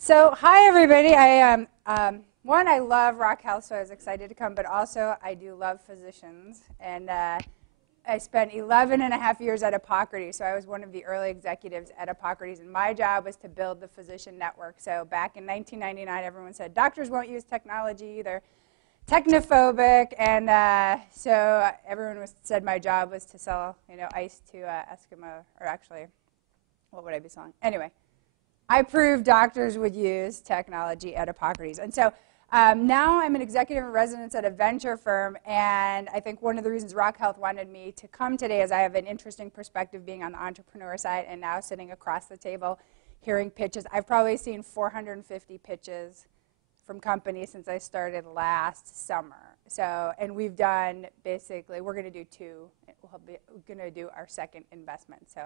So, hi everybody. One, I love Rock Health, so I was excited to come, but also I do love physicians. And I spent 11 and a half years at Hippocrates, so I was one of the early executives at Hippocrates, and my job was to build the physician network. So back in 1999, everyone said, doctors won't use technology, they're technophobic, and so everyone said my job was to sell ice to Eskimo, or actually, what would I be selling? Anyway. I proved doctors would use technology at Hippocrates. And so now I'm an executive in residence at a venture firm, and I think one of the reasons Rock Health wanted me to come today is I have an interesting perspective being on the entrepreneur side and now sitting across the table hearing pitches. I've probably seen 450 pitches from companies since I started last summer. So, and we've done basically, we're going to do two. We're going to do our second investment. So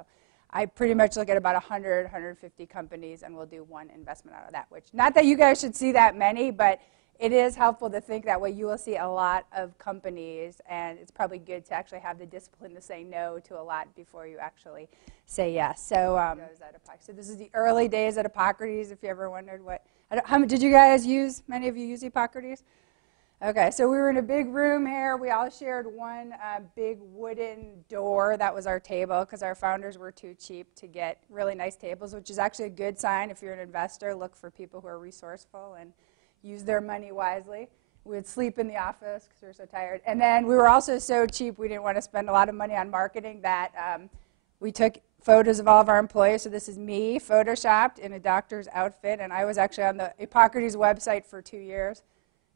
I pretty much look at about 100, 150 companies, and we'll do one investment out of that, which, not that you guys should see that many, but it is helpful to think that way. You will see a lot of companies, and it's probably good to actually have the discipline to say no to a lot before you actually say yes. So, so this is the early days at Hippocrates, if you ever wondered what. Did you guys use, many of you use Hippocrates? Okay, so we were in a big room here. We all shared one big wooden door. That was our table because our founders were too cheap to get really nice tables, which is actually a good sign. If you're an investor, look for people who are resourceful and use their money wisely. We would sleep in the office because we were so tired. And then we were also so cheap we didn't want to spend a lot of money on marketing that we took photos of all of our employees. So this is me, photoshopped in a doctor's outfit, and I was actually on the Hippocrates website for 2 years.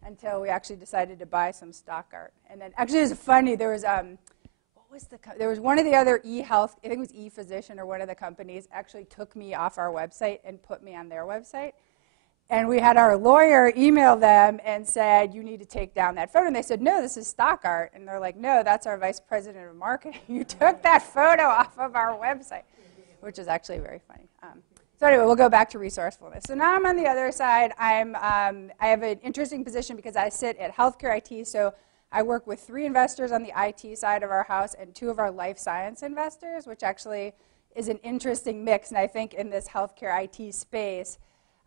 Until we actually decided to buy some stock art. And then actually it was funny, there was there was one of the other e-health, I think it was e-physician or one of the companies actually took me off our website and put me on their website. And we had our lawyer email them and said, you need to take down that photo. And they said, no, this is stock art. And they're like, no, that's our vice president of marketing. You took that photo off of our website, which is actually very funny. So anyway, we'll go back to resourcefulness. So now I'm on the other side. I have an interesting position because I sit at healthcare IT. So I work with 3 investors on the IT side of our house and 2 of our life science investors, which actually is an interesting mix. And I think in this healthcare IT space,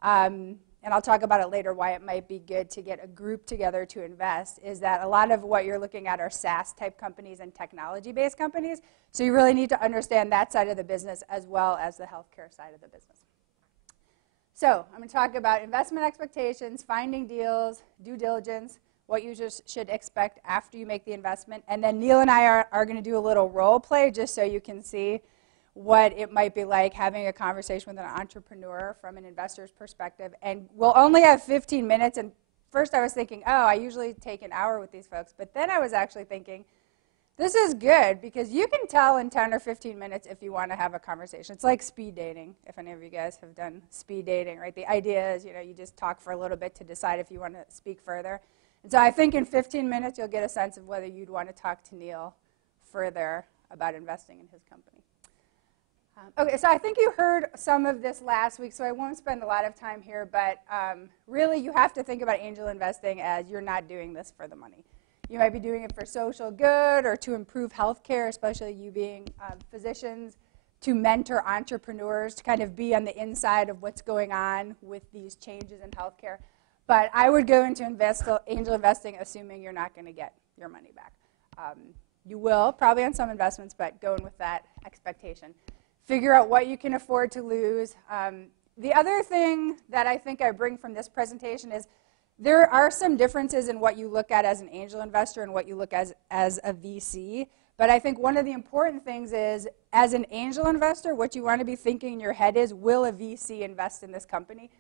and I'll talk about it later why it might be good to get a group together to invest, is that a lot of what you're looking at are SaaS-type companies and technology-based companies. So you really need to understand that side of the business as well as the healthcare side of the business. So I'm going to talk about investment expectations, finding deals, due diligence, what users should expect after you make the investment. And then Neil and I are going to do a little role play just so you can see what it might be like having a conversation with an entrepreneur from an investor's perspective. And we'll only have 15 minutes. And first I was thinking, oh, I usually take an hour with these folks. But then I was actually thinking, this is good because you can tell in 10 or 15 minutes if you want to have a conversation. It's like speed dating, if any of you guys have done speed dating, right? The idea is, you just talk for a little bit to decide if you want to speak further. And so I think in 15 minutes you'll get a sense of whether you'd want to talk to Neil further about investing in his company. Okay, so I think you heard some of this last week, so I won't spend a lot of time here, but really you have to think about angel investing as you're not doing this for the money. You might be doing it for social good or to improve healthcare, especially you being physicians, to mentor entrepreneurs, to kind of be on the inside of what's going on with these changes in healthcare. But I would go into angel investing assuming you're not going to get your money back. You will, probably on some investments, but going with that expectation. Figure out what you can afford to lose. The other thing that I think I bring from this presentation is there are some differences in what you look at as an angel investor and what you look as a VC. But I think one of the important things is, as an angel investor, what you want to be thinking in your head is, will a VC invest in this company?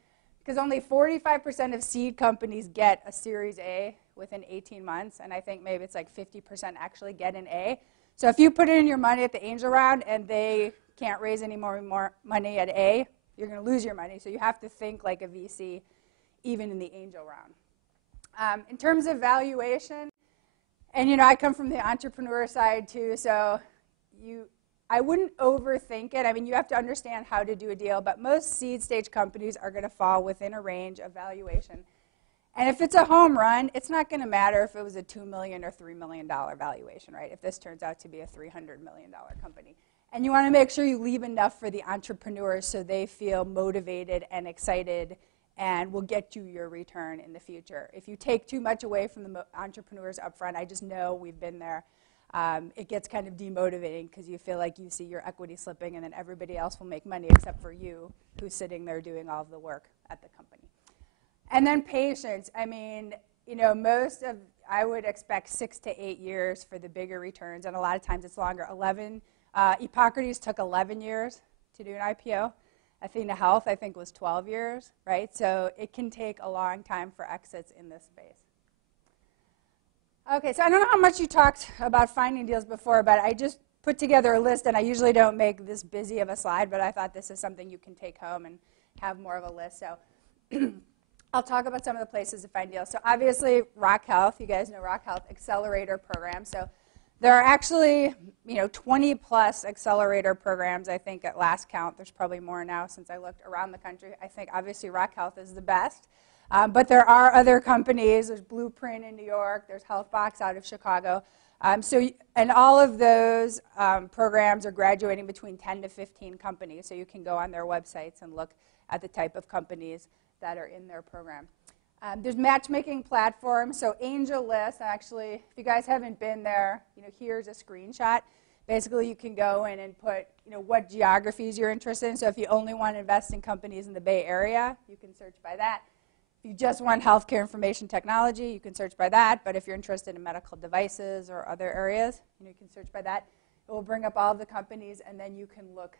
Because only 45% of seed companies get a Series A within 18 months, and I think maybe it's like 50% actually get an A. So if you put in your money at the angel round and they can't raise any more money at A, you're going to lose your money. So you have to think like a VC, even in the angel round. In terms of valuation, and I come from the entrepreneur side too, so I wouldn't overthink it. I mean, you have to understand how to do a deal, but most seed stage companies are going to fall within a range of valuation. And if it's a home run, it's not going to matter if it was a $2 million or $3 million valuation, right? If this turns out to be a $300 million company. And you want to make sure you leave enough for the entrepreneurs so they feel motivated and excited and will get you your return in the future. If you take too much away from the entrepreneurs up front, I just know we've been there. It gets kind of demotivating because you feel like you see your equity slipping and then everybody else will make money except for you who's sitting there doing all of the work at the company. And then patience. I mean, you know, I would expect 6 to 8 years for the bigger returns, and a lot of times it's longer. Hippocrates took 11 years to do an IPO. Athena Health, I think, was 12 years, right? So it can take a long time for exits in this space. Okay, so I don't know how much you talked about finding deals before, but I just put together a list, and I usually don't make this busy of a slide, but I thought this is something you can take home and have more of a list. So I'll talk about some of the places to find deals. So obviously, Rock Health, you guys know Rock Health Accelerator Program. So there are actually, 20 plus accelerator programs, I think, at last count. There's probably more now since I looked around the country. I think obviously Rock Health is the best. But there are other companies. There's Blueprint in New York. There's HealthBox out of Chicago. And all of those programs are graduating between 10 to 15 companies. So you can go on their websites and look at the type of companies that are in their program. There's matchmaking platforms, so AngelList. Actually, if you guys haven't been there, here's a screenshot. Basically, you can go in and put, what geographies you're interested in. So if you only want to invest in companies in the Bay Area, you can search by that. If you just want healthcare information technology, you can search by that. But if you're interested in medical devices or other areas, you can search by that. It will bring up all of the companies, and then you can look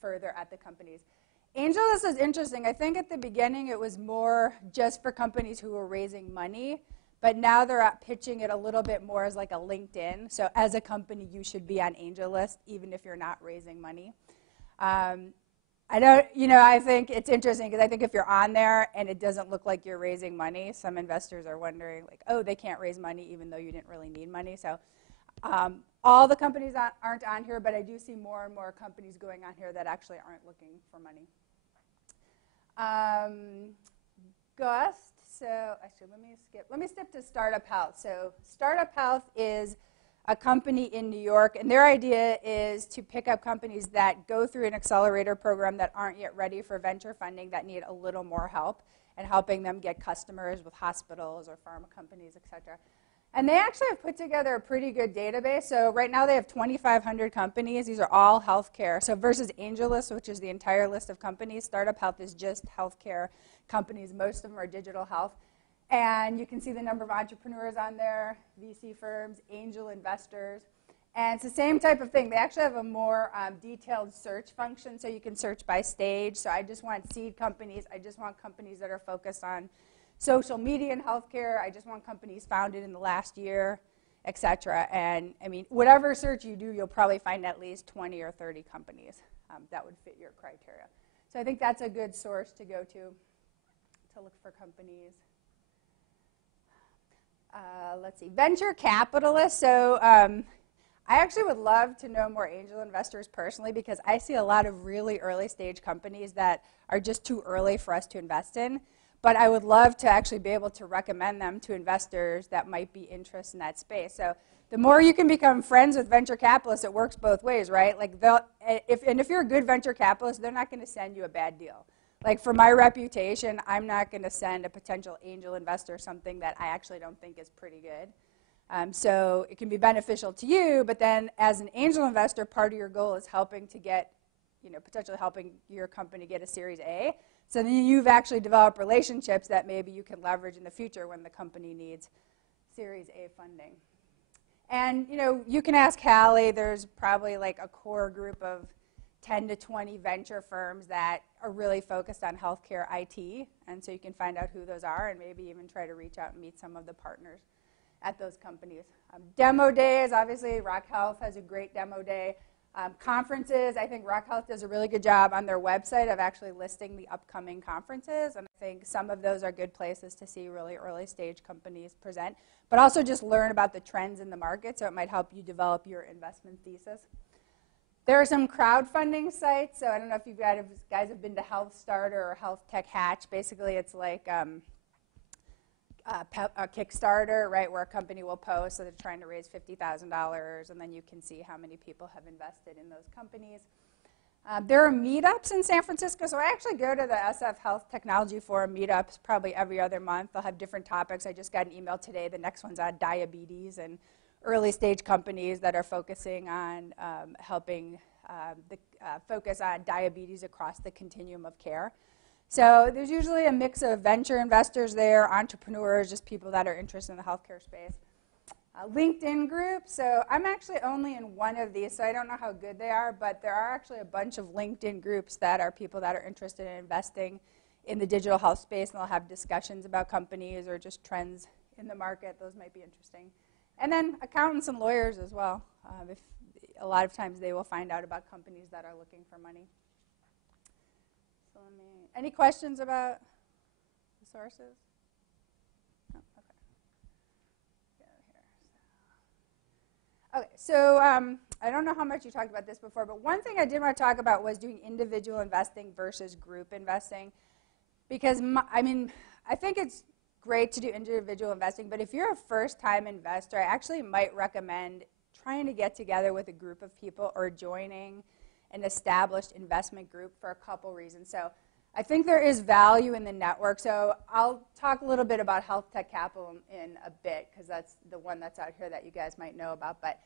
further at the companies. AngelList is interesting. I think at the beginning it was more just for companies who were raising money, but now they're pitching it a little bit more as like a LinkedIn. So as a company, you should be on AngelList even if you're not raising money. I think it's interesting because I think if you're on there and it doesn't look like you're raising money, some investors are wondering like, oh, they can't raise money even though you didn't really need money. So all the companies aren't on here, but I do see more and more companies going on here that actually aren't looking for money. Gust, so actually let me skip to Startup Health. So Startup Health is a company in New York, and their idea is to pick up companies that go through an accelerator program that aren't yet ready for venture funding, that need a little more help, and helping them get customers with hospitals or pharma companies, et cetera. And they actually have put together a pretty good database. So right now they have 2,500 companies. These are all healthcare. So versus AngelList, which is the entire list of companies, Startup Health is just healthcare companies. Most of them are digital health. And you can see the number of entrepreneurs on there, VC firms, angel investors. And it's the same type of thing. They actually have a more detailed search function, so you can search by stage. So I just want seed companies. I just want companies that are focused on social media and healthcare. I just want companies founded in the last year, et cetera. And I mean, whatever search you do, you'll probably find at least 20 or 30 companies that would fit your criteria. So I think that's a good source to go to look for companies. Let's see, venture capitalists. So I actually would love to know more angel investors personally because I see a lot of really early stage companies that are just too early for us to invest in. But I would love to actually be able to recommend them to investors that might be interested in that space. So the more you can become friends with venture capitalists, it works both ways, right? Like if you're a good venture capitalist, they're not going to send you a bad deal. Like for my reputation, I'm not going to send a potential angel investor something that I actually don't think is pretty good. So it can be beneficial to you, but then as an angel investor, part of your goal is helping to get, potentially helping your company get a Series A. So then you've actually developed relationships that maybe you can leverage in the future when the company needs Series A funding. And you can ask Hallie. There's probably like a core group of 10 to 20 venture firms that are really focused on healthcare IT. And so you can find out who those are and maybe even try to reach out and meet some of the partners at those companies. Demo days, obviously Rock Health has a great demo day. Conferences, I think Rock Health does a really good job on their website of actually listing the upcoming conferences, and I think some of those are good places to see really early stage companies present, but also just learn about the trends in the market, so it might help you develop your investment thesis. There are some crowdfunding sites, so I don't know if you guys have been to Health Starter or Health Tech Hatch. Basically, it's like a Kickstarter, right, where a company will post, so they're trying to raise $50,000, and then you can see how many people have invested in those companies. There are meetups in San Francisco, so I actually go to the SF Health Technology Forum meetups probably every other month. They'll have different topics. I just got an email today. The next one's on diabetes and early stage companies that are focusing on helping focus on diabetes across the continuum of care. So there's usually a mix of venture investors there, entrepreneurs, just people that are interested in the healthcare space. LinkedIn group, so I'm actually only in one of these, so I don't know how good they are, but there are actually a bunch of LinkedIn groups that are people that are interested in investing in the digital health space, and they'll have discussions about companies or just trends in the market. Those might be interesting. And then accountants and lawyers as well. If a lot of times they will find out about companies that are looking for money. So any questions about the sources? Okay, so I don't know how much you talked about this before, but one thing I did want to talk about was doing individual investing versus group investing. Because, I think it's great to do individual investing, but if you're a first-time investor, I actually might recommend trying to get together with a group of people or joining an established investment group for a couple reasons. So I think there is value in the network. So I'll talk a little bit about Health Tech Capital in a bit, because that's the one that's out here that you guys might know about. But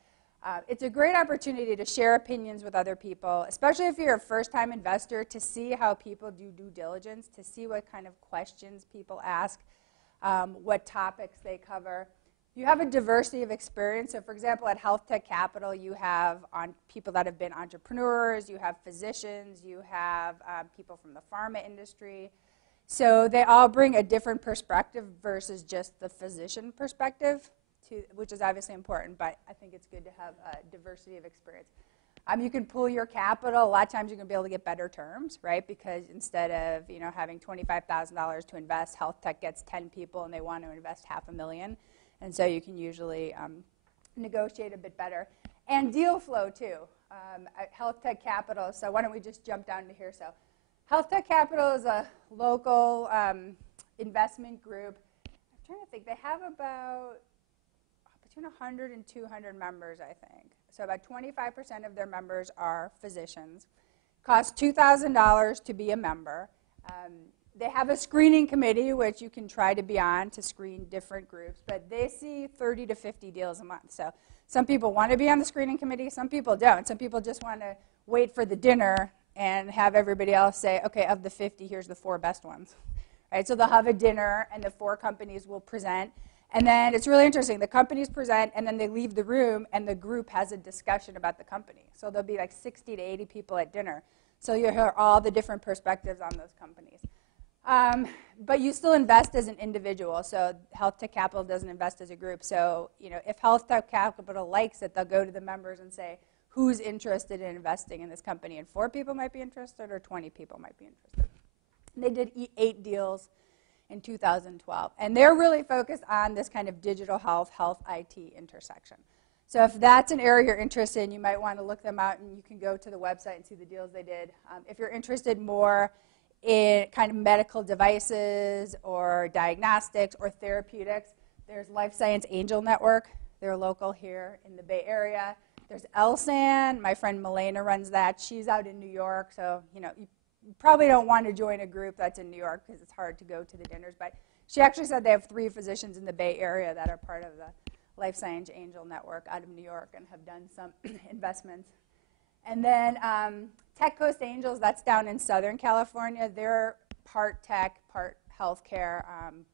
it's a great opportunity to share opinions with other people, especially if you're a first-time investor, to see how people do due diligence, to see what kind of questions people ask, what topics they cover. You have a diversity of experience. So for example, at Health Tech Capital, you have people that have been entrepreneurs, you have physicians, you have people from the pharma industry. So they all bring a different perspective versus just the physician perspective, which is obviously important, but I think it's good to have a diversity of experience. You can pool your capital. A lot of times you're going to be able to get better terms, right? Because instead of having $25,000 to invest, Health Tech gets 10 people and they want to invest $500,000. And so you can usually negotiate a bit better. And deal flow, too. At Health Tech Capital, so why don't we just jump down to here. So Health Tech Capital is a local investment group. I'm trying to think. They have about between 100 and 200 members, I think. So about 25% of their members are physicians. Costs $2,000 to be a member. They have a screening committee, which you can try to be on to screen different groups, but they see 30 to 50 deals a month. So some people want to be on the screening committee, some people don't. Some people just want to wait for the dinner and have everybody else say, okay, of the 50, here's the 4 best ones. Right? So they'll have a dinner, and the 4 companies will present. And then it's really interesting. The companies present, and then they leave the room, and the group has a discussion about the company. So there'll be like 60 to 80 people at dinner. So you'll hear all the different perspectives on those companies. But you still invest as an individual. So Health Tech Capital doesn't invest as a group. So if Health Tech Capital likes it, they'll go to the members and say, who's interested in investing in this company? And 4 people might be interested, or 20 people might be interested. And they did 8 deals in 2012. And they're really focused on this kind of digital health, IT intersection. So if that's an area you're interested in, you might want to look them out, and you can go to the website and see the deals they did. If you're interested more in kind of medical devices or diagnostics or therapeutics, there's Life Science Angel Network. They're local here in the Bay Area. There's LSAN. My friend Milena runs that. She's out in New York, so you probably don't want to join a group that's in New York because it's hard to go to the dinners. But she actually said they have 3 physicians in the Bay Area that are part of the Life Science Angel Network out of New York and have done some investments. And then Tech Coast Angels, that's down in Southern California. They're part tech, part healthcare.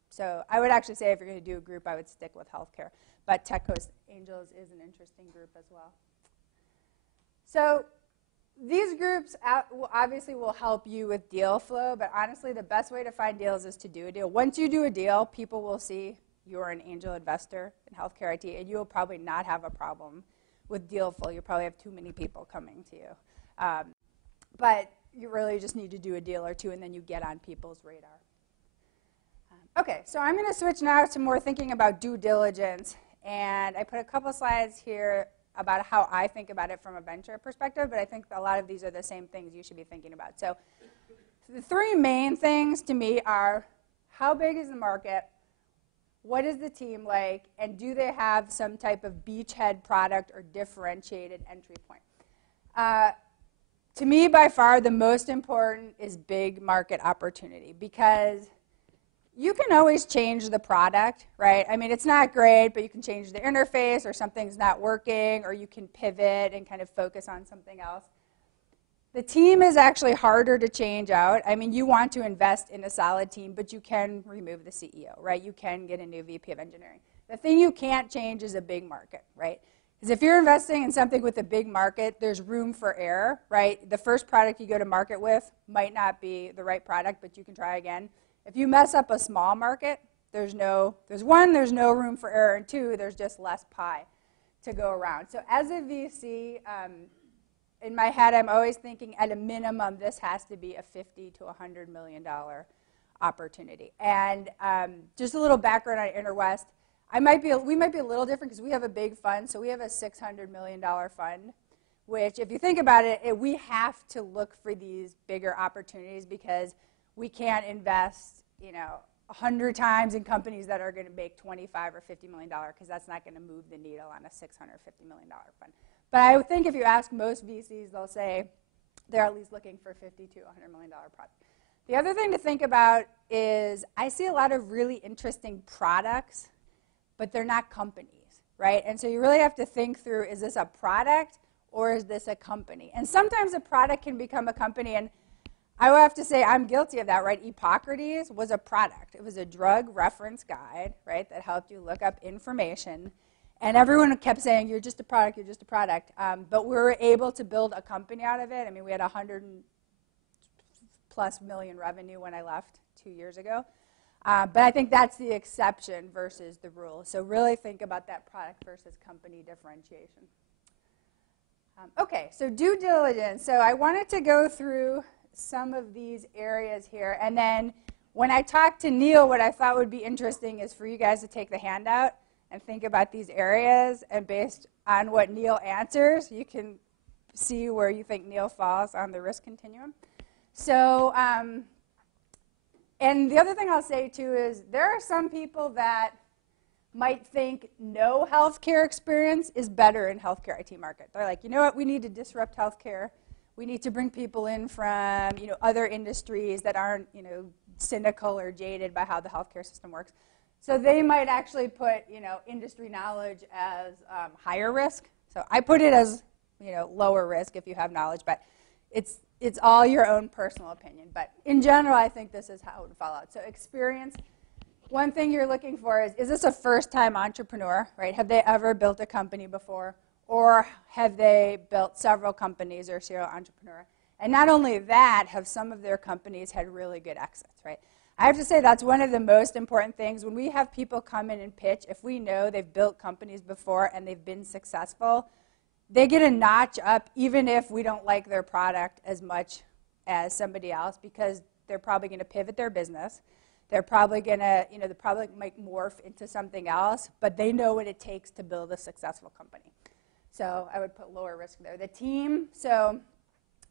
So I would actually say if you're going to do a group, I would stick with healthcare. But Tech Coast Angels is an interesting group as well. So these groups obviously will help you with deal flow, but honestly, the best way to find deals is to do a deal. Once you do a deal, people will see you're an angel investor in healthcare IT, and you'll probably not have a problem with deal flow. You'll probably have too many people coming to you. But you really just need to do a deal or 2, and then you get on people's radar. Okay, so I'm going to switch now to more thinking about due diligence. And I put a couple slides here about how I think about it from a venture perspective, but I think a lot of these are the same things you should be thinking about. So the 3 main things to me are, how big is the market? What is the team like? And do they have some type of beachhead product or differentiated entry point? to me, by far, the most important is big market opportunity, because you can always change the product, right? I mean, it's not great, but you can change the interface, or something's not working, or you can pivot and kind of focus on something else. The team is actually harder to change out. I mean, you want to invest in a solid team, but you can remove the CEO, right? You can get a new VP of engineering. The thing you can't change is a big market, right? Because if you're investing in something with a big market, there's room for error, right? The first product you go to market with might not be the right product, but you can try again. If you mess up a small market, there's no room for error, and two, there's just less pie to go around. So as a VC, in my head, I'm always thinking at a minimum, this has to be a $50 to $100 million opportunity. And just a little background on InterWest. We might be a little different because we have a big fund. So we have a $600 million fund, which if you think about it, we have to look for these bigger opportunities, because we can't invest 100 times in companies that are going to make $25 or $50 million, because that's not going to move the needle on a $650 million fund. But I would think if you ask most VCs, they'll say they're at least looking for $50 to $100 million projects. The other thing to think about is I see a lot of really interesting products, but they're not companies, right? And so you really have to think through, is this a product or is this a company? And sometimes a product can become a company, and I would have to say I'm guilty of that, right? Hippocrates was a product. It was a drug reference guide, right, that helped you look up information. And everyone kept saying, you're just a product, you're just a product. But we were able to build a company out of it. I mean, we had 100+ million revenue when I left 2 years ago. But I think that's the exception versus the rule. So really think about that product versus company differentiation. Okay, so due diligence. So I wanted to go through some of these areas here. And then when I talked to Neil, what I thought would be interesting is for you guys to take the handout and think about these areas, and based on what Neil answers, you can see where you think Neil falls on the risk continuum. So, and the other thing I'll say too is there are some people that might think no healthcare experience is better in healthcare IT market. They're like, you know what, we need to disrupt healthcare. We need to bring people in from other industries that aren't cynical or jaded by how the healthcare system works. So they might actually put, industry knowledge as higher risk. So I put it as, lower risk if you have knowledge, but it's all your own personal opinion. But in general, I think this is how it would fall out. So experience, one thing you're looking for is this a first-time entrepreneur, right? Have they ever built a company before? Or have they built several companies or serial entrepreneur? And not only that, have some of their companies had really good exits, right? I have to say that's one of the most important things. When we have people come in and pitch, if we know they've built companies before and they've been successful, they get a notch up even if we don't like their product as much as somebody else, because they're probably going to pivot their business. They're probably going to, they probably might morph into something else, but they know what it takes to build a successful company. So I would put lower risk there. The team, so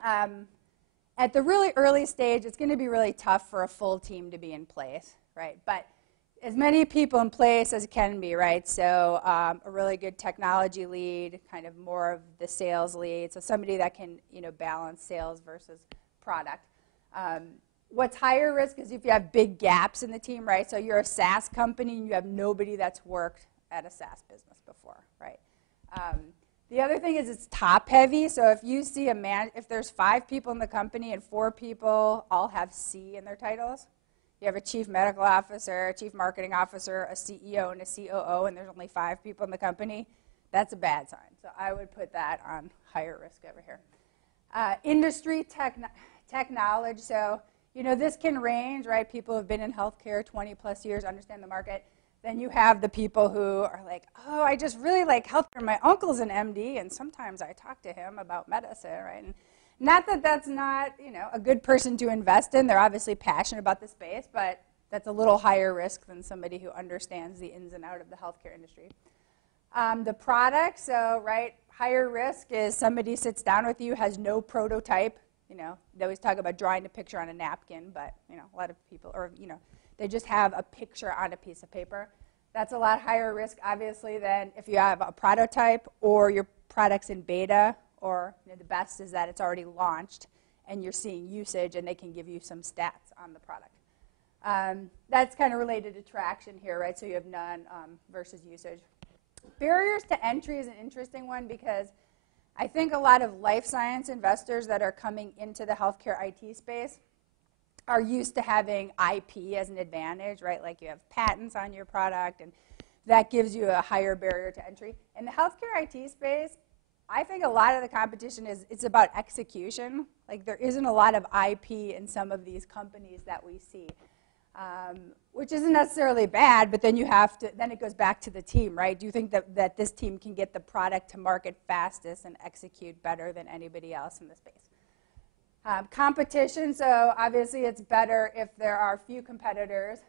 at the really early stage, it's going to be really tough for a full team to be in place, right? But as many people in place as can be, right? So a really good technology lead, kind of more of the sales lead, so somebody that can, balance sales versus product. What's higher risk is if you have big gaps in the team, right? So you're a SaaS company and you have nobody that's worked at a SaaS business before, right? The other thing is it's top heavy. So if you see if there's 5 people in the company and 4 people all have C in their titles, you have a chief medical officer, a chief marketing officer, a CEO, and a COO, and there's only 5 people in the company, that's a bad sign. So I would put that on higher risk over here. Industry tech knowledge. So, this can range, right? People who have been in healthcare 20 plus years, understand the market. Then you have the people who are like, oh, I just really like healthcare. My uncle's an MD, and sometimes I talk to him about medicine, right? And not that that's not, a good person to invest in. They're obviously passionate about the space, but that's a little higher risk than somebody who understands the ins and outs of the healthcare industry. The product, so, right, higher risk is somebody sits down with you, has no prototype. They always talk about drawing a picture on a napkin, but, a lot of people, or, they just have a picture on a piece of paper. That's a lot higher risk, obviously, than if you have a prototype or your product's in beta or the best is that it's already launched and you're seeing usage and they can give you some stats on the product. That's kind of related to traction here, right? So you have none versus usage. Barriers to entry is an interesting one because I think a lot of life science investors that are coming into the healthcare IT space are used to having IP as an advantage, right? Like you have patents on your product, and that gives you a higher barrier to entry. In the healthcare IT space, I think a lot of the competition it's about execution. Like there isn't a lot of IP in some of these companies that we see, which isn't necessarily bad, but then then it goes back to the team, right? Do you think that this team can get the product to market fastest and execute better than anybody else in the space? Competition, so obviously it's better if there are few competitors.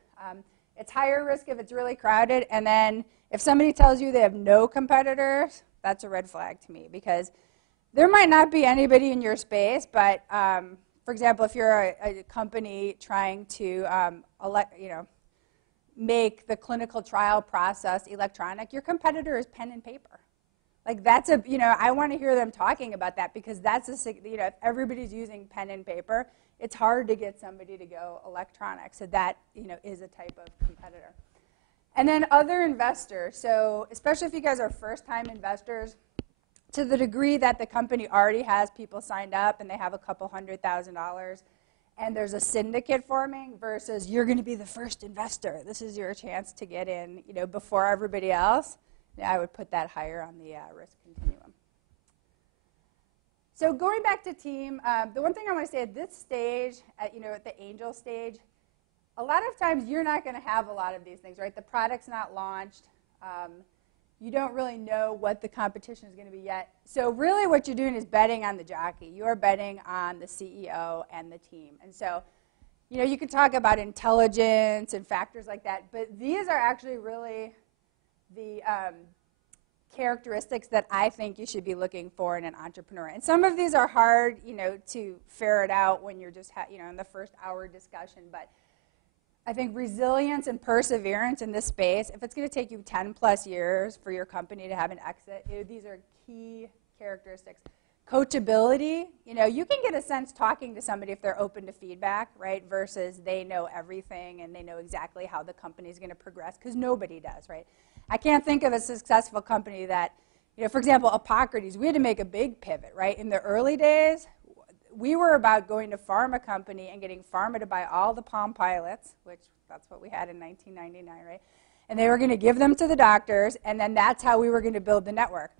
It's higher risk if it's really crowded, and then if somebody tells you they have no competitors, that's a red flag to me because there might not be anybody in your space, but for example, if you're a company trying to make the clinical trial process electronic, your competitor is pen and paper. Like that's I want to hear them talking about that because that's if everybody's using pen and paper, it's hard to get somebody to go electronic. So that is a type of competitor. And then other investors. So especially if you guys are first-time investors, to the degree that the company already has people signed up and they have a couple $100,000, and there's a syndicate forming versus you're going to be the first investor. This is your chance to get in, before everybody else. I would put that higher on the risk continuum. So going back to team, the one thing I want to say at this stage, at the angel stage, a lot of times you're not going to have a lot of these things, right? The product's not launched. You don't really know what the competition is going to be yet. So really what you're doing is betting on the jockey. You are betting on the CEO and the team. And so you can talk about intelligence and factors like that, but these are actually really the characteristics that I think you should be looking for in an entrepreneur. And some of these are hard, to ferret out when you're just, in the first hour discussion. But I think resilience and perseverance in this space, if it's going to take you 10 plus years for your company to have an exit, these are key characteristics. Coachability, you can get a sense talking to somebody if they're open to feedback, right, versus they know everything and they know exactly how the company is going to progress, because nobody does, right? I can't think of a successful company that, for example, Epocrates, we had to make a big pivot, right? In the early days, we were about going to pharma company and getting pharma to buy all the Palm Pilots, which that's what we had in 1999, right? And they were going to give them to the doctors, and then that's how we were going to build the network.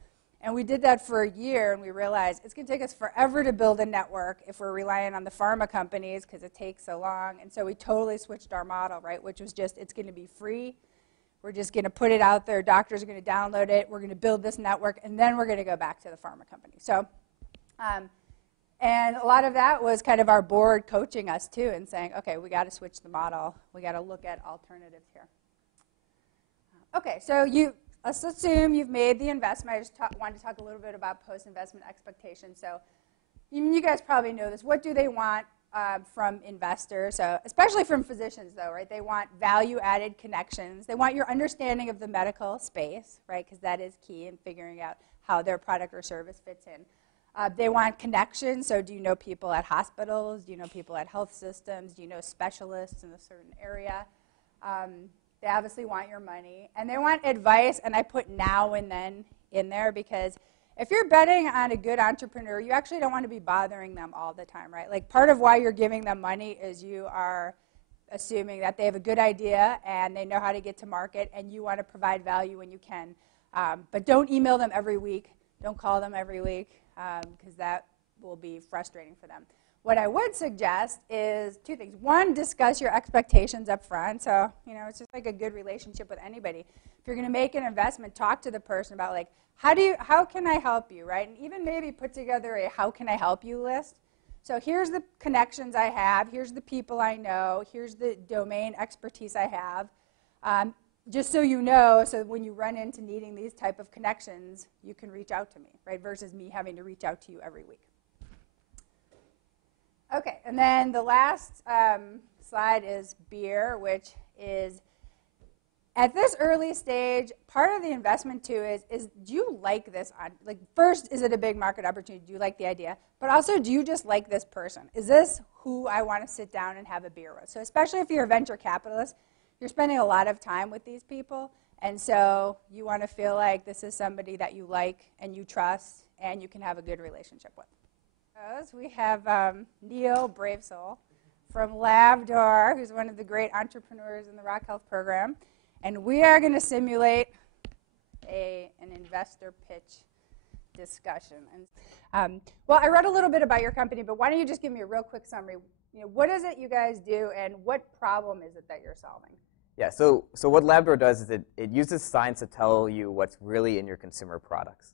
And we did that for a year, and we realized it's going to take us forever to build a network if we're relying on the pharma companies because it takes so long. And so we totally switched our model, right, which was just it's going to be free. We're just going to put it out there. Doctors are going to download it. We're going to build this network, and then we're going to go back to the pharma company. So, and a lot of that was kind of our board coaching us, too, and saying, okay, we got to switch the model. We got to look at alternatives here. Okay, so let's assume you've made the investment. I just wanted to talk a little bit about post-investment expectations. So you guys probably know this. What do they want from investors? So especially from physicians, though, right? They want value-added connections. They want your understanding of the medical space, right, because that is key in figuring out how their product or service fits in. They want connections. So do you know people at hospitals? Do you know people at health systems? Do you know specialists in a certain area? They obviously want your money. And they want advice, and I put now and then in there because if you're betting on a good entrepreneur, you actually don't want to be bothering them all the time, right? Like part of why you're giving them money is you are assuming that they have a good idea and they know how to get to market, and you want to provide value when you can. But don't email them every week. Don't call them every week because that will be frustrating for them. What I would suggest is two things. One, discuss your expectations up front. So, it's just like a good relationship with anybody. If you're going to make an investment, talk to the person about, like, how can I help you, right? And even maybe put together a how can I help you list. So here's the connections I have. Here's the people I know. Here's the domain expertise I have. Just so you know, so when you run into needing these type of connections, you can reach out to me, right, versus me having to reach out to you every week. Okay, and then the last slide is beer, which is at this early stage, part of the investment too is do you like this? Like first, is it a big market opportunity? Do you like the idea? But also, do you just like this person? Is this who I want to sit down and have a beer with? So especially if you're a venture capitalist, you're spending a lot of time with these people. And so you want to feel like this is somebody that you like and you trust and you can have a good relationship with. We have Neil Bravesoul from Labdoor, who's one of the great entrepreneurs in the Rock Health program. And we are going to simulate an investor pitch discussion. And, well, I read a little bit about your company, but why don't you just give me a real quick summary? What is it you guys do, and what problem is it that you're solving? Yeah, so what Labdoor does is it uses science to tell you what's really in your consumer products.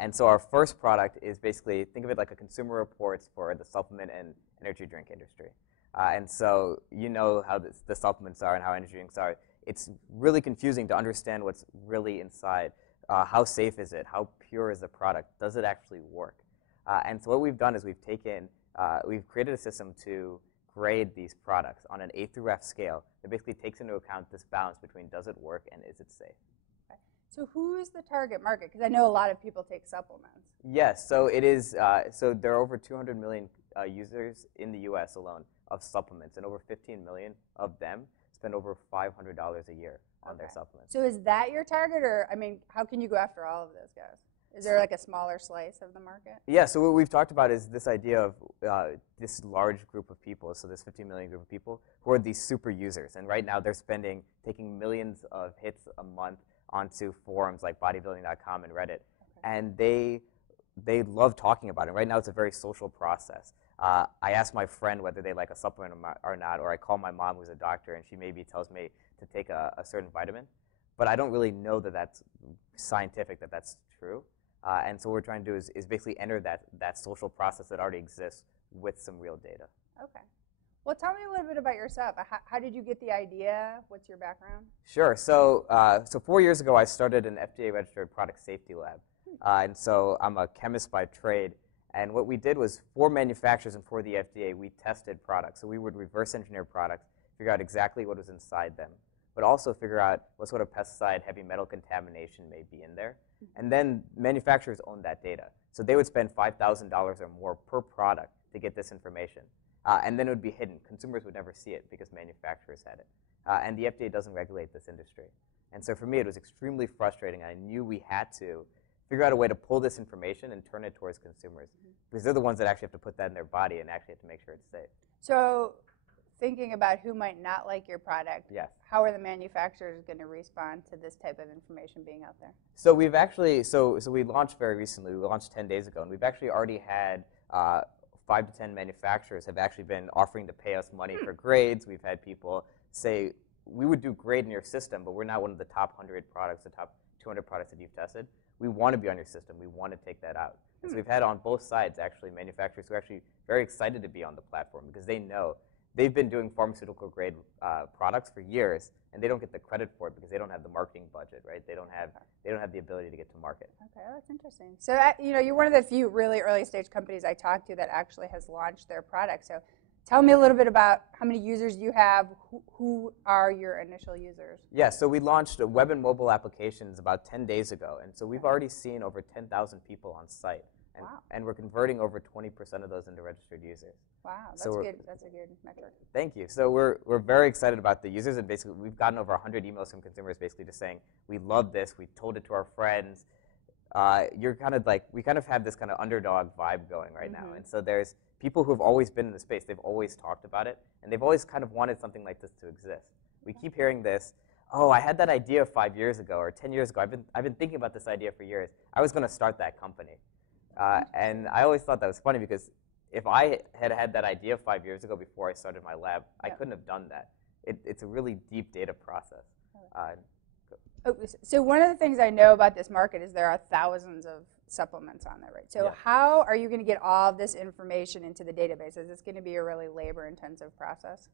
And so our first product is basically, think of it like a consumer reports for the supplement and energy drink industry. And so you know how the supplements are and how energy drinks are. It's really confusing to understand what's really inside. How safe is it? How pure is the product? Does it actually work? And so what we've done is we've created a system to grade these products on an A through F scale that basically takes into account this balance between does it work and is it safe. Okay. So who's the target market? Because I know a lot of people take supplements. Yes, so it is. So there are over 200 million users in the U.S. alone of supplements, and over 15 million of them spend over $500 a year on their supplements. So is that your target, or I mean, how can you go after all of those guys? Is there like a smaller slice of the market? Yeah, so what we've talked about is this idea of this large group of people, so this 15 million group of people, who are these super users. And right now they're taking millions of hits a month onto forums like bodybuilding.com and Reddit. Okay. And they love talking about it. Right now it's a very social process. I ask my friend whether they like a supplement or not, or I call my mom who's a doctor and she maybe tells me to take a certain vitamin. But I don't really know that that's scientific, that that's true. And so what we're trying to do is basically enter that social process that already exists with some real data. Okay. Well, tell me a little bit about yourself. How did you get the idea? What's your background? Sure. So 4 years ago, I started an FDA-registered product safety lab. And so I'm a chemist by trade. And what we did was for manufacturers and for the FDA, we tested products. So we would reverse engineer products, figure out exactly what was inside them, but also figure out what sort of pesticide, heavy metal contamination may be in there. And then manufacturers own that data. So they would spend $5,000 or more per product to get this information. And then it would be hidden. Consumers would never see it because manufacturers had it. And the FDA doesn't regulate this industry. And so for me, it was extremely frustrating. I knew we had to figure out a way to pull this information and turn it towards consumers. Because they're the ones that actually have to put that in their body and actually have to make sure it's safe. So thinking about who might not like your product, yes. How are the manufacturers going to respond to this type of information being out there? So we've actually, so we launched very recently. We launched 10 days ago, and we've actually already had 5 to 10 manufacturers have actually been offering to pay us money for grades. We've had people say, we would do great in your system, but we're not one of the top 100 products, the top 200 products that you've tested. We want to be on your system. We want to take that out. And so we've had on both sides, actually, manufacturers who are actually very excited to be on the platform because they know they've been doing pharmaceutical-grade products for years, and they don't get the credit for it because they don't have the marketing budget, right? They don't have the ability to get to market. Okay, that's interesting. So you're one of the few really early-stage companies I talked to that actually has launched their product. So tell me a little bit about how many users you have. Who are your initial users? Yeah, so we launched web and mobile applications about 10 days ago, and so we've already seen over 10,000 people on site. And, wow. And we're converting over 20% of those into registered users. Wow, that's good. That's a good metric. Thank you. So we're very excited about the users, and basically we've gotten over 100 emails from consumers basically just saying, we love this, we told it to our friends. You're kind of like, we kind of have this kind of underdog vibe going right now. And so there's people who have always been in the space, they've always talked about it, and they've always kind of wanted something like this to exist. We keep hearing this, oh, I had that idea 5 years ago or 10 years ago. I've been thinking about this idea for years. I was going to start that company. And I always thought that was funny because if I had had that idea 5 years ago before I started my lab, I couldn't have done that. It's a really deep data process. So one of the things I know about this market is there are thousands of supplements on there, right? So how are you going to get all of this information into the database? Is this going to be a really labor-intensive process?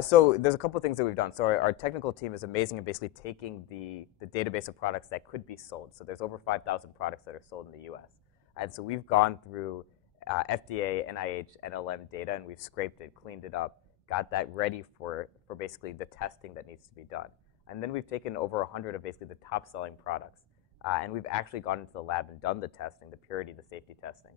So there's a couple of things that we've done. So our technical team is amazing at basically taking the database of products that could be sold. So there's over 5,000 products that are sold in the US. And so we've gone through FDA, NIH, NLM data, and we've scraped it, cleaned it up, got that ready for basically the testing that needs to be done. And then we've taken over 100 of basically the top-selling products, and we've actually gone into the lab and done the testing, the purity, the safety testing,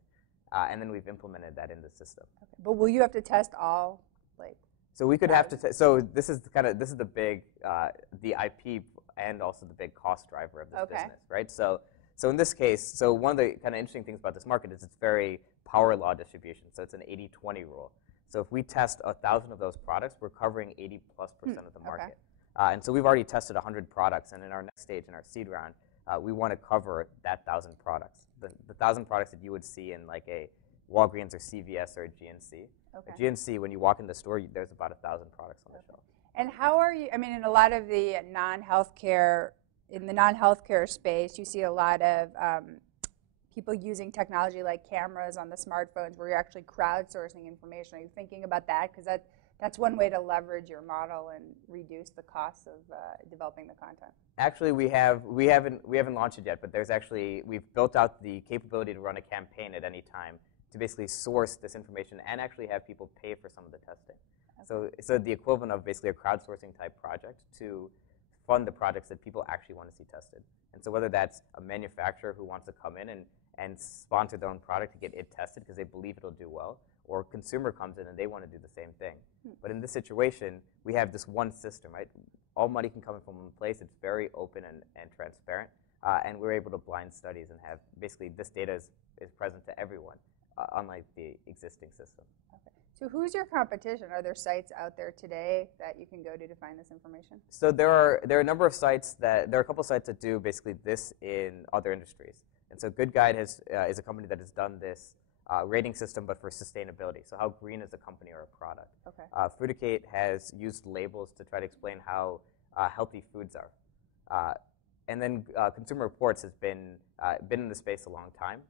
and then we've implemented that in the system. Okay. But will you have to test all, like? So we could have to. So this is the big the IP and also the big cost driver of this business, right? So in this case, one of the kind of interesting things about this market is it's very power law distribution. So it's an 80-20 rule. So if we test 1,000 of those products, we're covering 80+% of the market. And so we've already tested 100 products, and in our next stage, in our seed round, we want to cover that 1,000 products. The 1,000 products that you would see in like a Walgreens or CVS or a GNC. Okay. At GNC, when you walk in the store, there's about 1,000 products on the shelf. And how are you, I mean, in a lot of the non-healthcare space, you see a lot of people using technology like cameras on the smartphones where you're actually crowdsourcing information. Are you thinking about that? Because that's one way to leverage your model and reduce the costs of developing the content. Actually, we haven't launched it yet, but we've built out the capability to run a campaign at any time to basically source this information and actually have people pay for some of the testing. Okay. So the equivalent of basically a crowdsourcing type project to fund the projects that people actually want to see tested. And so whether that's a manufacturer who wants to come in and sponsor their own product to get it tested because they believe it'll do well, or a consumer comes in and they want to do the same thing. But in this situation, we have this one system, right? All money can come in from one place. It's very open and transparent. And we're able to blind studies and have basically this data is present to everyone, unlike the existing system. Okay. So who's your competition? Are there sites out there today that you can go to find this information? So there are a number of sites there are a couple sites that do basically this in other industries. And so Good Guide is a company that has done this rating system, but for sustainability. So how green is a company or a product? Okay. Fruiticate has used labels to try to explain how healthy foods are. And then Consumer Reports has been in the space a long time,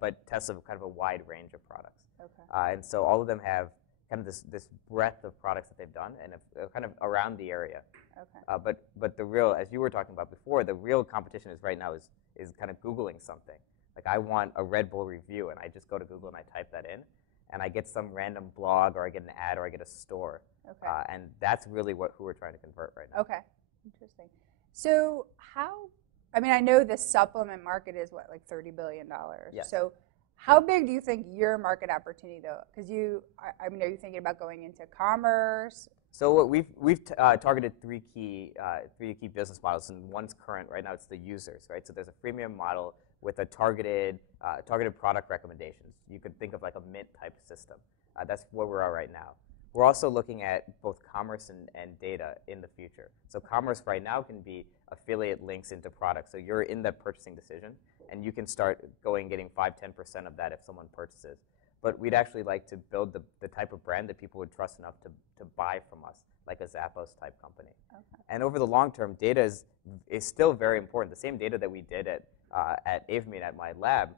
but tests kind of a wide range of products. Okay. And so all of them have kind of this breadth of products that they've done and kind of around the area. Okay. But the real, as you were talking about before, the real competition is right now is kind of Googling something. Like I want a Red Bull review, and I just go to Google and I type that in, and I get some random blog, or I get an ad, or I get a store. Okay. And that's really who we're trying to convert right now. Okay. Interesting. So I know the supplement market is what, like $30 billion? Yes. So how big do you think your market opportunity, though? Because are you thinking about going into commerce? So we've targeted three key business models, and one's current right now. It's the users, right? So there's a freemium model with a targeted product recommendations. You could think of like a Mint type system. That's where we're at right now. We're also looking at both commerce and data in the future. So commerce right now can be affiliate links into products. So you're in the purchasing decision, and you can start getting 5-10% of that if someone purchases. But we'd actually like to build the type of brand that people would trust enough to buy from us, like a Zappos type company. Okay. And over the long term, data is still very important. The same data that we did at Avamine at my lab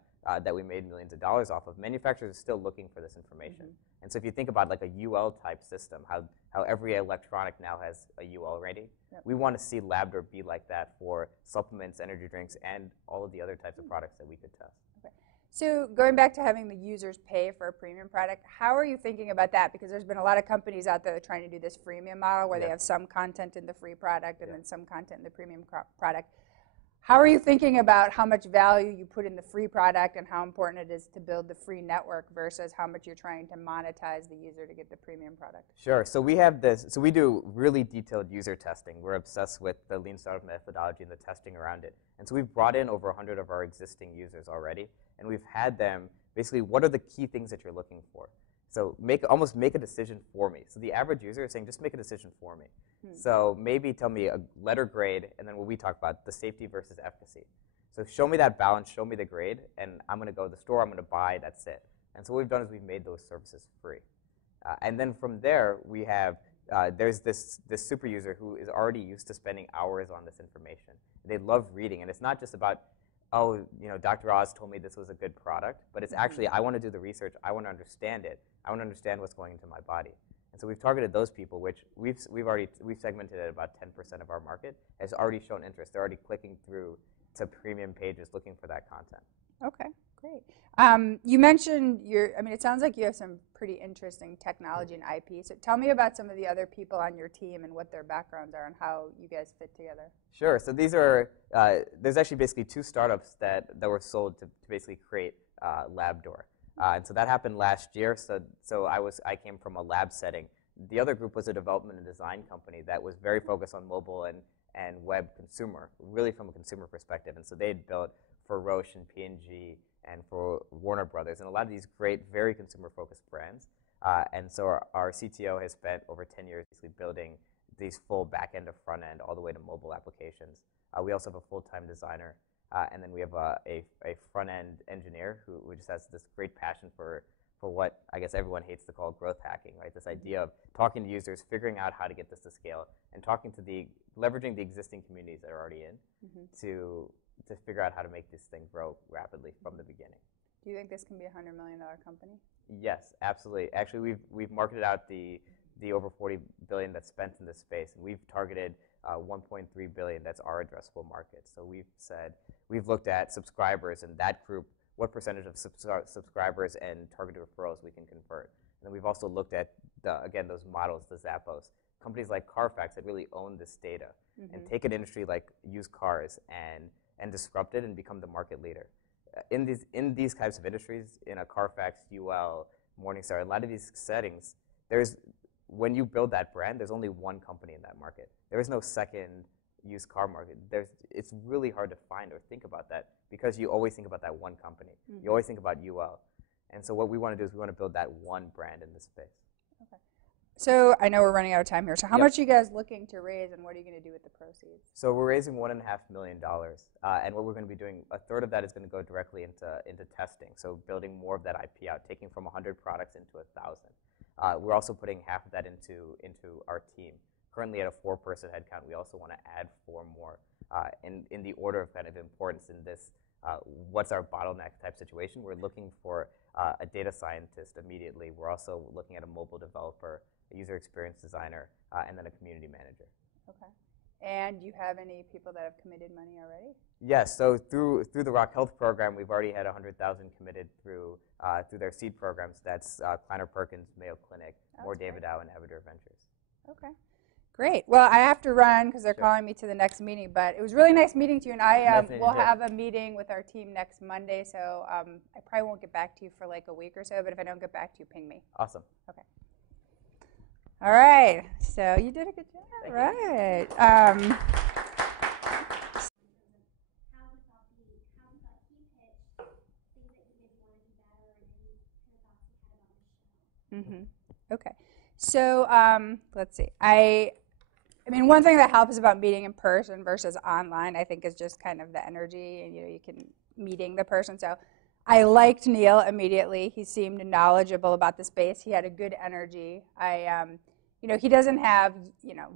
that we made millions of dollars off of, manufacturers are still looking for this information. Mm-hmm. And so if you think about like a UL type system, how every electronic now has a UL rating, yep. We want to see Labdoor be like that for supplements, energy drinks, and all of the other types of products that we could test. Okay. So going back to having the users pay for a premium product, how are you thinking about that? Because there's been a lot of companies out there that are trying to do this freemium model where they have some content in the free product and then some content in the premium product. How are you thinking about how much value you put in the free product and how important it is to build the free network versus how much you're trying to monetize the user to get the premium product? Sure. So we have this. So we do really detailed user testing. We're obsessed with the lean startup methodology and the testing around it. And so we've brought in over 100 of our existing users already, and we've had them basically, what are the key things that you're looking for? So almost make a decision for me. So the average user is saying, just make a decision for me. So maybe tell me a letter grade, and then what we talk about, the safety versus efficacy. So show me that balance, show me the grade, and I'm going to go to the store, I'm going to buy, that's it. And so what we've done is we've made those services free. And then from there, we have, there's this super user who is already used to spending hours on this information. They love reading, and it's not just about, oh, Dr. Oz told me this was a good product, but it's actually, I want to do the research, I want to understand it, I want to understand what's going into my body. And so we've targeted those people, which we've segmented at about 10% of our market, has already shown interest. They're already clicking through to premium pages looking for that content. Okay, Great. You mentioned it sounds like you have some pretty interesting technology and IP. So tell me about some of the other people on your team and what their backgrounds are and how you guys fit together. Sure. So these are, there's actually basically 2 startups that were sold to basically create LabDoor. And so that happened last year. So I came from a lab setting. The other group was a development and design company that was very focused on mobile and web consumer, really from a consumer perspective. And so they had built for Roche and P&G and for Warner Brothers, and a lot of these great, very consumer-focused brands. And so our CTO has spent over 10 years basically building these full back-end to front-end all the way to mobile applications. We also have a full-time designer, and then we have a front-end engineer who just has this great passion for what I guess everyone hates to call growth hacking, right? This idea of talking to users, figuring out how to get this to scale, and leveraging the existing communities that are already in to figure out how to make this thing grow rapidly from the beginning. Do you think this can be a $100 million company? Yes, absolutely. Actually, we've marketed out the over $40 billion that's spent in this space, and we've targeted $1.3 billion. That's our addressable market. So we've looked at subscribers and that group, what percentage of subscribers and targeted referrals we can convert. And then we've also looked at those models, the Zappos, companies like Carfax that really own this data and take an industry like used cars and disrupt it and become the market leader. In these types of industries, in a Carfax, UL, Morningstar, a lot of these settings, when you build that brand, there's only one company in that market. There is no second used car market. It's really hard to find or think about that because you always think about that one company. You always think about UL. And so what we want to do is we want to build that one brand in this space. Okay. So I know we're running out of time here. So how much are you guys looking to raise, and what are you going to do with the proceeds? So we're raising $1.5 million, and what we're going to be doing, a third of that is going to go directly into testing. So building more of that IP out, taking from 100 products into 1,000. We're also putting half of that into our team. Currently at a 4-person headcount, we also want to add 4 more. In the order of kind of importance in this, what's our bottleneck type situation? We're looking for a data scientist immediately. We're also looking at a mobile developer, a user experience designer, and then a community manager. Okay. And do you have any people that have committed money already? Yes. So through the Rock Health program, we've already had 100,000 committed through their seed programs. That's Kleiner Perkins, Mayo Clinic, More David Dow, and Avatar Ventures. Okay. Great. Well, I have to run because they're calling me to the next meeting, but it was really nice meeting to you, and I will have a meeting with our team next Monday, so I probably won't get back to you for like a week or so, but if I don't get back to you, ping me. Awesome. Okay. All right. So you did a good job. Thank you. Okay. So let's see. I mean, one thing that helps about meeting in person versus online, I think, is just kind of the energy, and you can meeting the person. So I liked Neil immediately. He seemed knowledgeable about the space. He had a good energy. He doesn't have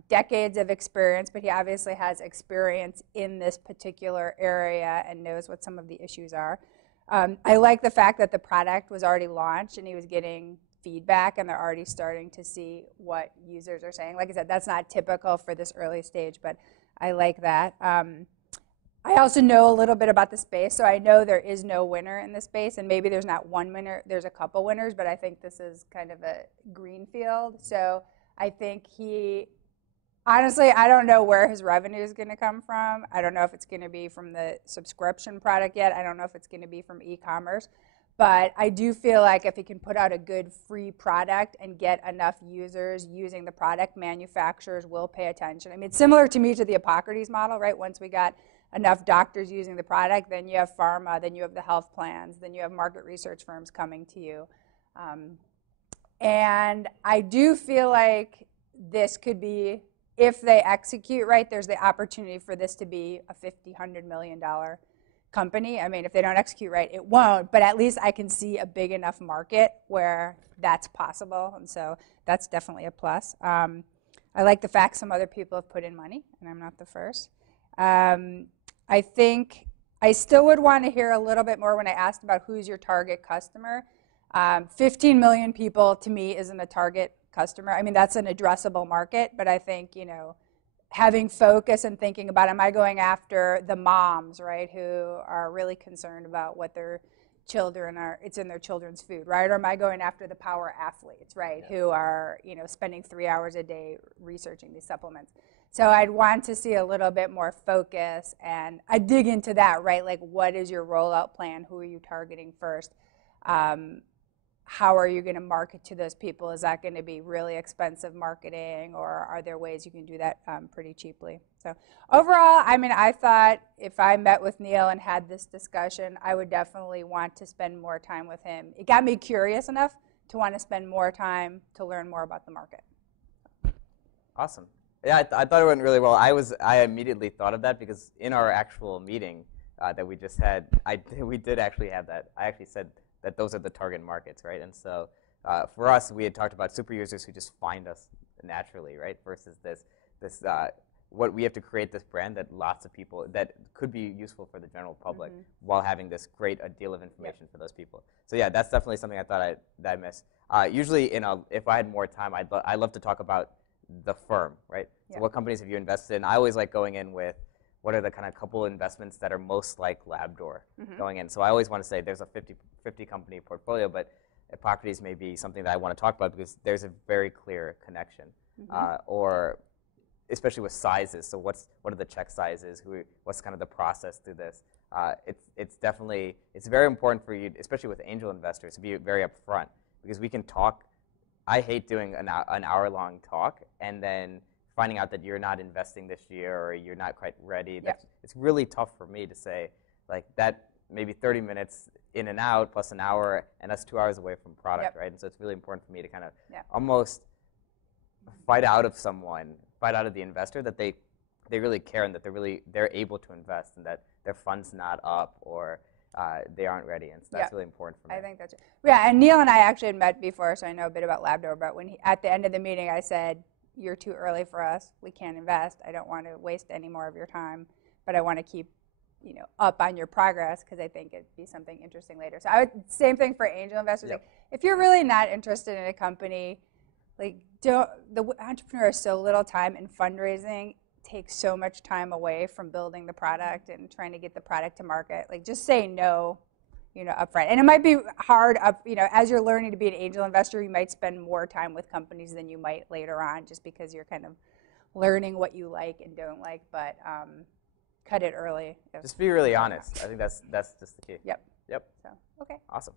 decades of experience, but he obviously has experience in this particular area and knows what some of the issues are. I like the fact that the product was already launched and he was getting feedback, and they're already starting to see what users are saying. Like I said, that's not typical for this early stage, but I like that. I also know a little bit about the space, so I know there is no winner in the space, and maybe there's not one winner, there's a couple winners, but I think this is kind of a green field. So I think honestly, I don't know where his revenue is going to come from. I don't know if it's going to be from the subscription product yet. I don't know if it's going to be from e-commerce. But I do feel like if he can put out a good free product and get enough users using the product, manufacturers will pay attention. I mean, it's similar to me to the Hippocrates model, right? Once we got enough doctors using the product, then you have pharma, then you have the health plans, then you have market research firms coming to you. And I do feel like this could be, if they execute right, there's the opportunity for this to be a $50-100 million company. I mean, if they don't execute right, it won't, but at least I can see a big enough market where that's possible, and so that's definitely a plus. I like the fact some other people have put in money, and I'm not the first. I think I still would want to hear a little bit more when I asked about who's your target customer. 15 million people, to me, isn't a target customer. I mean, that's an addressable market, but I think, having focus and thinking about, am I going after the moms, right, who are really concerned about what their children are, it's in their children's food, right? Or am I going after the power athletes, right, who are, spending 3 hours a day researching these supplements? So I'd want to see a little bit more focus, and I dig into that, right? Like, what is your rollout plan? Who are you targeting first? How are you going to market to those people? Is that going to be really expensive marketing, or are there ways you can do that pretty cheaply? So overall, I mean, I thought if I met with Neil and had this discussion, I would definitely want to spend more time with him. It got me curious enough to want to spend more time to learn more about the market. Awesome. Yeah, I thought it went really well. I immediately thought of that because in our actual meeting that we just had, we did actually have that. I actually said that those are the target markets, right? And so for us, we had talked about super users who just find us naturally, right? Versus what we have to create this brand that lots of people, that could be useful for the general public while having this great deal of information for those people. So yeah, that's definitely something I thought I missed. Usually, if I had more time, I'd love to talk about the firm, right? So what companies have you invested in? I always like going in with what are the kind of couple investments that are most like Labdoor going in. So I always want to say there's a 50 company portfolio, but Hippocrates may be something that I want to talk about because there's a very clear connection. Or especially with sizes. So what are the check sizes? What's kind of the process through this? It's very important for you, especially with angel investors, to be very upfront because we can talk. I hate doing an hour-long talk and then finding out that you're not investing this year or you're not quite ready. It's really tough for me to say, like, that maybe 30 minutes in and out plus an hour, and that's 2 hours away from product, right? And so it's really important for me to kind of almost fight out of the investor that they really care and that they're able to invest and that their fund's not up or they aren't ready, and so that's really important for me. I think that's and Neil and I actually had met before, so I know a bit about Labdoor, but at the end of the meeting I said, you're too early for us, we can't invest, I don't want to waste any more of your time, but I want to keep up on your progress because I think it'd be something interesting later. So same thing for angel investors. Like, if you're really not interested in a company, like, the entrepreneur has so little time, and fundraising takes so much time away from building the product and trying to get the product to market. Like, just say no, upfront. And it might be hard as you're learning to be an angel investor, you might spend more time with companies than you might later on just because you're kind of learning what you like and don't like, but cut it early. Just be really honest. I think that's just the key. Yep. Yep. So, okay. Awesome.